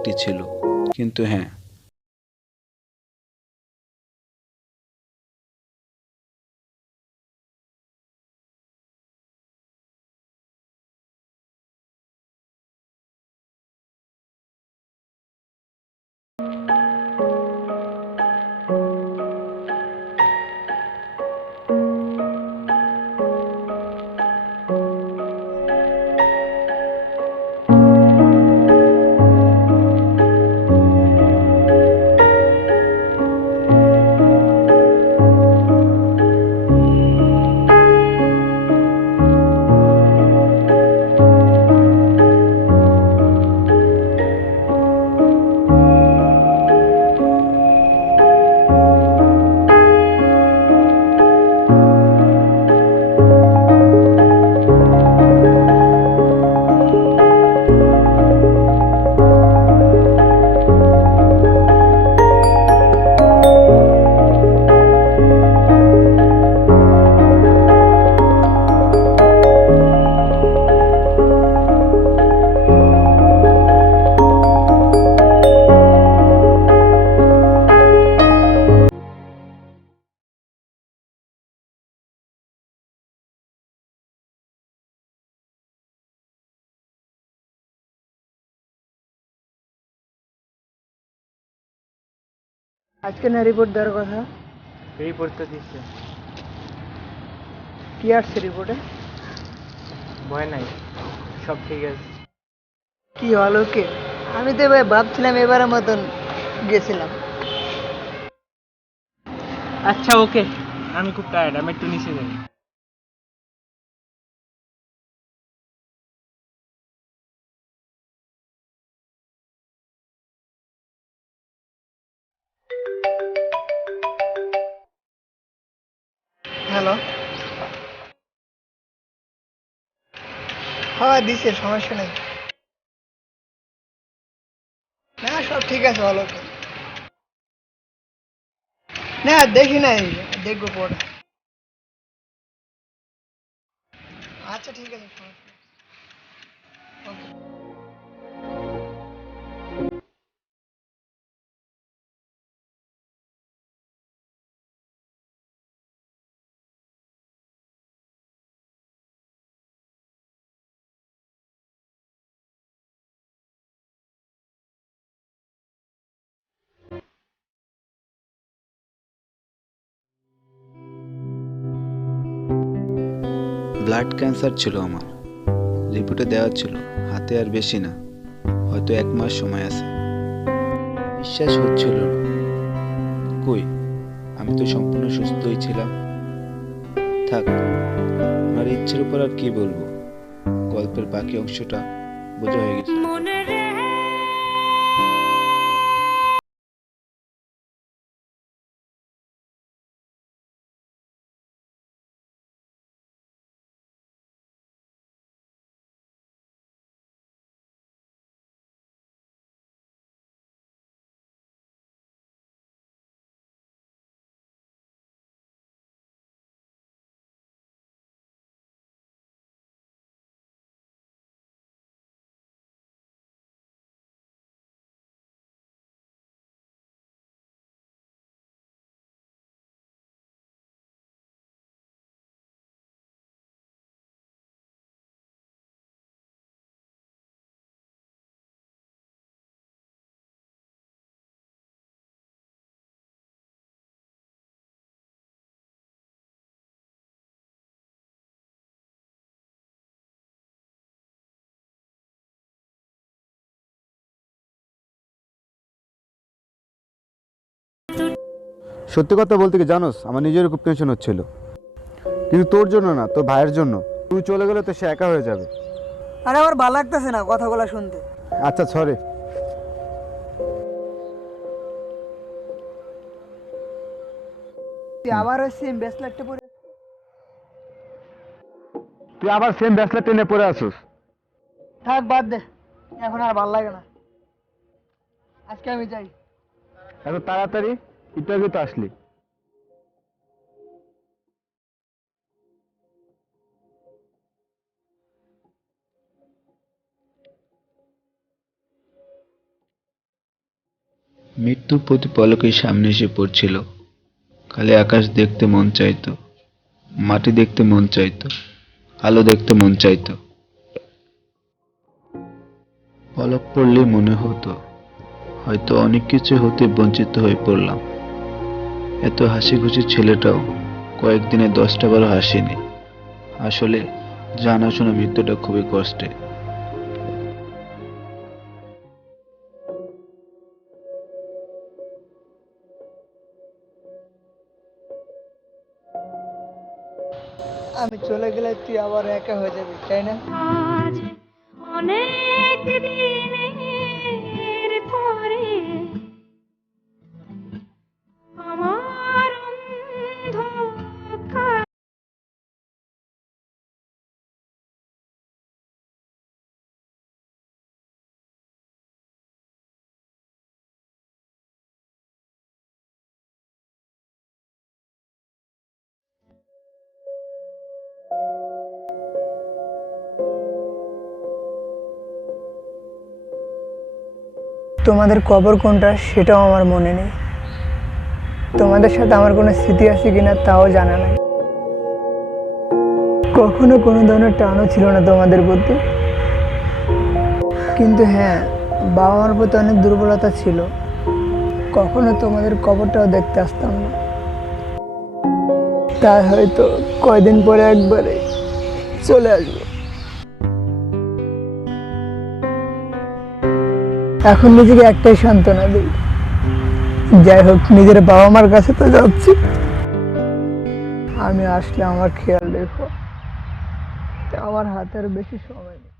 একটি ছিল, কিন্তু হ্যাঁ। আজকে না রিপোর্ট দেওয়ার কথা। রিপোর্ট তো দিচ্ছে। কি আসছে রিপোর্টে? ভয় নাই, সব ঠিক আছে। কি হলো কি? আমি তো এবার ভাবছিলাম এবারের মতন গেছিলাম। আচ্ছা ওকে, আমি খুব টায়ার্ড, আমি একটু নিচে যাই। হ্যালো। হ্যাঁ দিছে, সমস্যা নেই। না সব ঠিক আছে, ভালো তো। না দেখি নাই, দেখবো পরে। আচ্ছা ঠিক আছে, সমস্যা নেই। ওকে। ব্লাড ক্যান্সার ছিল আমার, রিপোর্টে দেওয়া ছিল হাতে আর বেশি না, হয়তো 1 মাস সময় আছে। বিশ্বাস হচ্ছিল না। কই, আমি তো সম্পূর্ণ সুস্থই ছিলাম। থাক, আমার ইচ্ছের উপর আর কি বলবো। গল্পের বাকি অংশটা বোঝা হয়ে গেছে। সত্যি কথা বলতে কি জানোস, আমার নিজেরও খুব টেনশন হচ্ছিল, কিন্তু তোর জন্য না, তোর ভাইয়ের জন্য। তুই চলে গেলে তো সে একা হয়ে যাবে। আরে আমার ভালো লাগতেছে না কথাগুলো শুনতে। আচ্ছা সরি। তুই আবার ওই সেম ব্রেসলেটটা পরে। তুই আবার সেম ব্রেসলেট টেনে পরে আসুস। থাক বাদ দে, এখন আর ভালো লাগে না। আজকে আমি যাই। এত তাড়াতাড়ি? একটু আগে তো আসলি। মৃত্যুর প্রতি পলকেই সামনে এসে পড়ছিল। খালি আকাশ দেখতে মন চাইতো, মাটি দেখতে মন চাইতো, আলো দেখতে মন চাইতো। পলক পড়লেই মনে হতো হয়তো অনেক কিছু হতে বঞ্চিত হয়ে পড়লাম। এত হাসি খুশি ছেলেটাও কয়েকদিনে 10টা বারো হাসিনি। আসলে জানাশোনা মৃত্যুটা খুবই কষ্টের। আমি চলে গেলে তুই আবার একা হয়ে যাবি, তাই না? আজ অনেক দিনের পরে আমার অন্ধকার তোমাদের কবর কোনটা সেটাও আমার মনে নেই। তোমাদের সাথে আমার কোনো স্মৃতি আছে কিনা তাও জানা নাই। কখনো কোনো ধরনের টানও ছিল না তোমাদের প্রতি। কিন্তু হ্যাঁ, বাবা মার প্রতি অনেক দুর্বলতা ছিল। কখনো তোমাদের কবরটাও দেখতে আসতাম না। তাই হয়তো কয়দিন পরে একবারে চলে আসবো। এখন নিজেকে একটাই সান্ত্বনা দিই, যাই হোক নিজের বাবা মার কাছে তো যাচ্ছি। আমি আসলে আমার খেয়াল রেখো। আমার হাতের বেশি সময় নেই,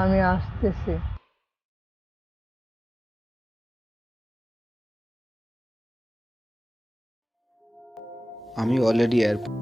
আমি আসতেছি। আমি অলরেডি এয়ারপোর্ট।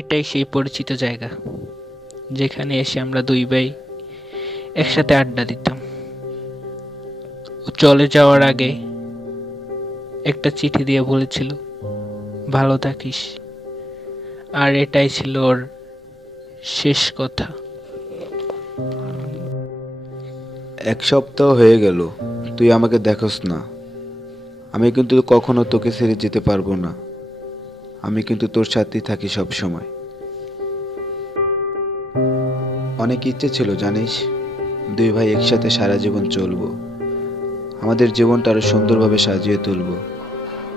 এটাই সেই পরিচিত জায়গা যেখানে এসে আমরা দুই ভাই একসাথে আড্ডা দিতাম। ও চলে যাওয়ার আগে একটা চিঠি দিয়ে বলেছিল ভালো থাকিস, আর এটাই ছিল ওর শেষ কথা। 1 সপ্তাহ হয়ে গেল তুই আমাকে দেখোস না। আমি কিন্তু কখনো তোকে ছেড়ে যেতে পারবো না। আমি কিন্তু তোর সাথেই থাকি সব সময়। অনেক ইচ্ছে ছিল জানিস, দুই ভাই একসাথে সারা জীবন চলবো, আমাদের জীবনটা আরো সুন্দরভাবে সাজিয়ে তুলবো,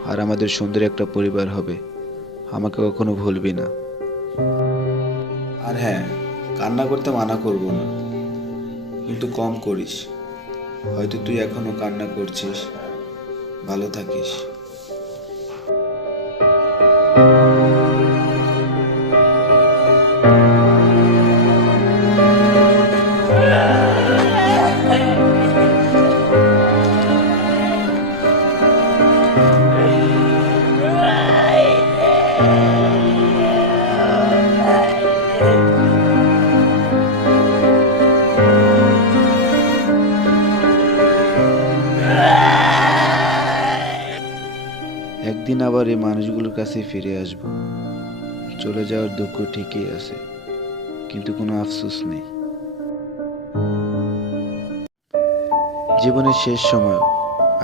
আর আমাদের সুন্দর একটা পরিবার হবে। আমাকে কখনো ভুলবি না। আর হ্যাঁ, কান্না করতে মানা করবো না, কিন্তু কম করিস। হয়তো তুই এখনো কান্না করছিস। ভালো থাকিস। একদিন আবার এই মানুষগুলোর কাছে ফিরে আসব। চলে যাওয়ার দুঃখ ঠিকই আছে, কিন্তু কোনো আফসোস নেই। জীবনের শেষ সময়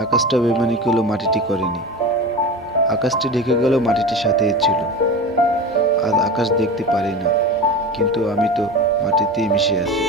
আকাশটা বেমানি করলেও মাটিটি করেনি। আকাশটি ঢেকে গেলেও মাটিটির সাথেই ছিল। আজ আকাশ দেখতে পারি না, কিন্তু আমি তো মাটিতেই মিশে আছি।